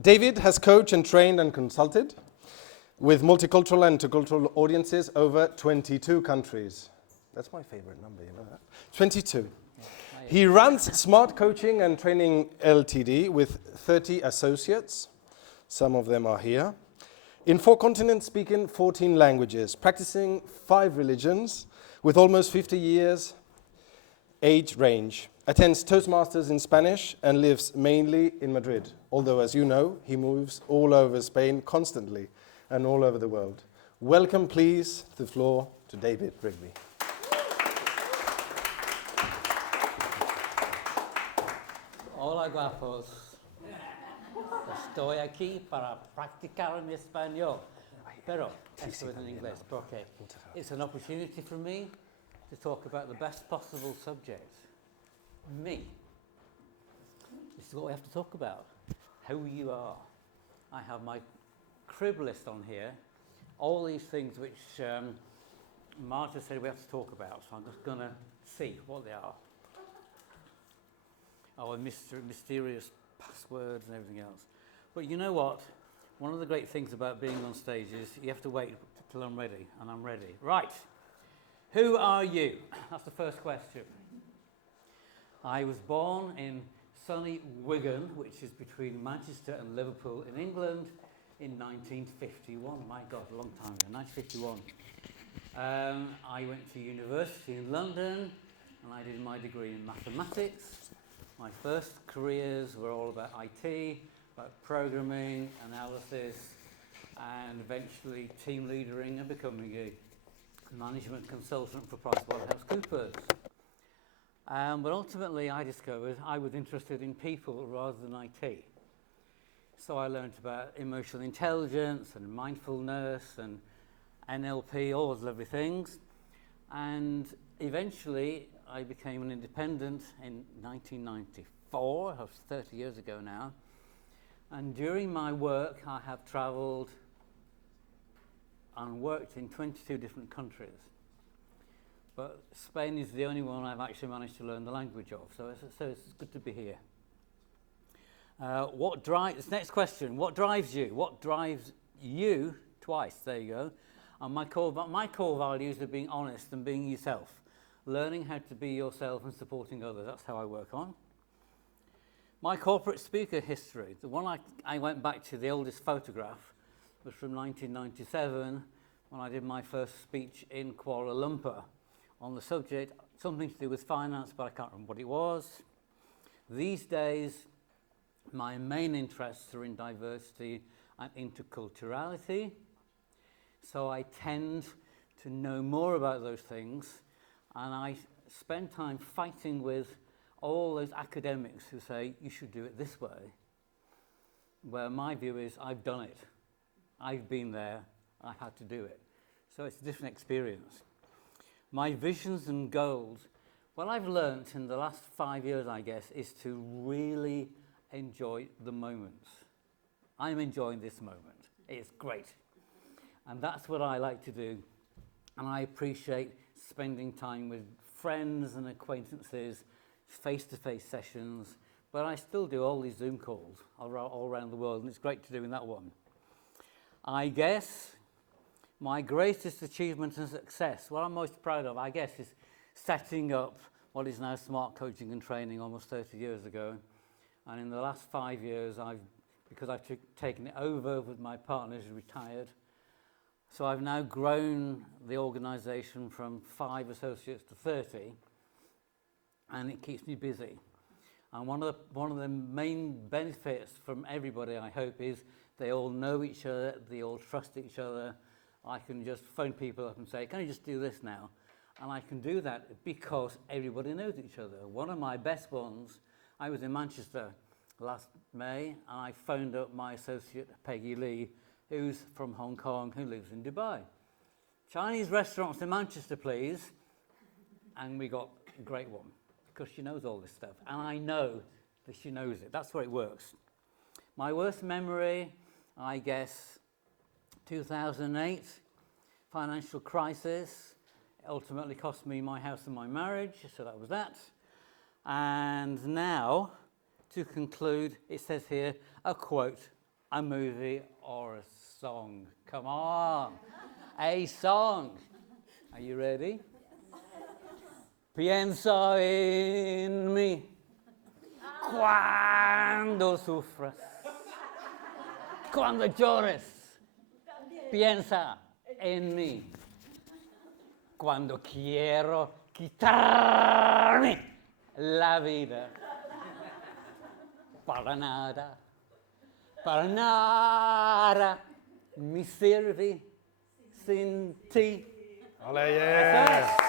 David has coached and trained and consulted with multicultural and intercultural audiences over 22 countries. That's my favorite number, you know that? 22. He runs Smart Coaching and Training Ltd with 30 associates. Some of them are here. In 4 continents, speaking 14 languages, practicing 5 religions with almost 50 years age range. Attends Toastmasters in Spanish and lives mainly in Madrid. Although, as you know, he moves all over Spain constantly and all over the world. Welcome, please, to the floor to David Rigby. Hola, guapos. Estoy aquí para practicar mi español. Pero, esto es en inglés, porque it's an opportunity for me to talk about the best possible subject. Me. This is what we have to talk about. Who you are. I have my crib list on here. All these things which Marta said we have to talk about. So I'm just going to see what they are. Our mysterious passwords and everything else. But you know what? One of the great things about being on stage is you have to wait till I'm ready, and I'm ready. Right. Who are you? That's the first question. I was born in sunny Wigan, which is between Manchester and Liverpool in England, in 1951. My God, a long time ago, 1951. I went to university in London, and I did my degree in mathematics. My first careers were all about IT, about programming, analysis, and eventually team leadering and becoming a management consultant for PricewaterhouseCoopers. But ultimately I discovered I was interested in people rather than IT. So I learned about emotional intelligence and mindfulness and NLP, all those lovely things. And eventually I became an independent in 1994, that was 30 years ago now. And during my work I have travelled and worked in 22 different countries. But Spain is the only one I've actually managed to learn the language of, so it's good to be here. Next question, what drives you? What drives you, twice, there you go. And my core values are being honest and being yourself. Learning how to be yourself and supporting others, that's how I work on. My corporate speaker history, the one I went back to, the oldest photograph, was from 1997, when I did my first speech in Kuala Lumpur on the subject, something to do with finance, but I can't remember what it was. These days, my main interests are in diversity and interculturality, so I tend to know more about those things, and I spend time fighting with all those academics who say, you should do it this way, where my view is, I've done it. I've been there, I had to do it. So it's a different experience. My visions and goals, what I've learnt in the last 5 years, I guess, is to really enjoy the moments. I'm enjoying this moment. It's great. And that's what I like to do. And I appreciate spending time with friends and acquaintances, face-to-face sessions, but I still do all these Zoom calls all around the world, and it's great to do in that one. I guess my greatest achievement and success, what I'm most proud of, I guess, is setting up what is now Smart Coaching and Training almost 30 years ago. And in the last 5 years, because I've taken it over with my partner who's retired, so I've now grown the organisation from 5 associates to 30, and it keeps me busy. And one of the main benefits from everybody, I hope, is they all know each other, they all trust each other. I can just phone people up and say, can you just do this now? And I can do that because everybody knows each other. One of my best ones, I was in Manchester last May, and I phoned up my associate, Peggy Lee, who's from Hong Kong, who lives in Dubai. Chinese restaurants in Manchester, please. And we got a great one, because she knows all this stuff. And I know that she knows it. That's where it works. My worst memory, I guess, 2008, financial crisis. It ultimately cost me my house and my marriage, so that was that. And now, to conclude, it says here, a quote a movie or a song? Come on. A song. Are you ready? Piensa en mí cuando sufras, cuando llores. Piensa en mí cuando quiero quitarme la vida. Para nada me sirve sin ti. Ole, yeah.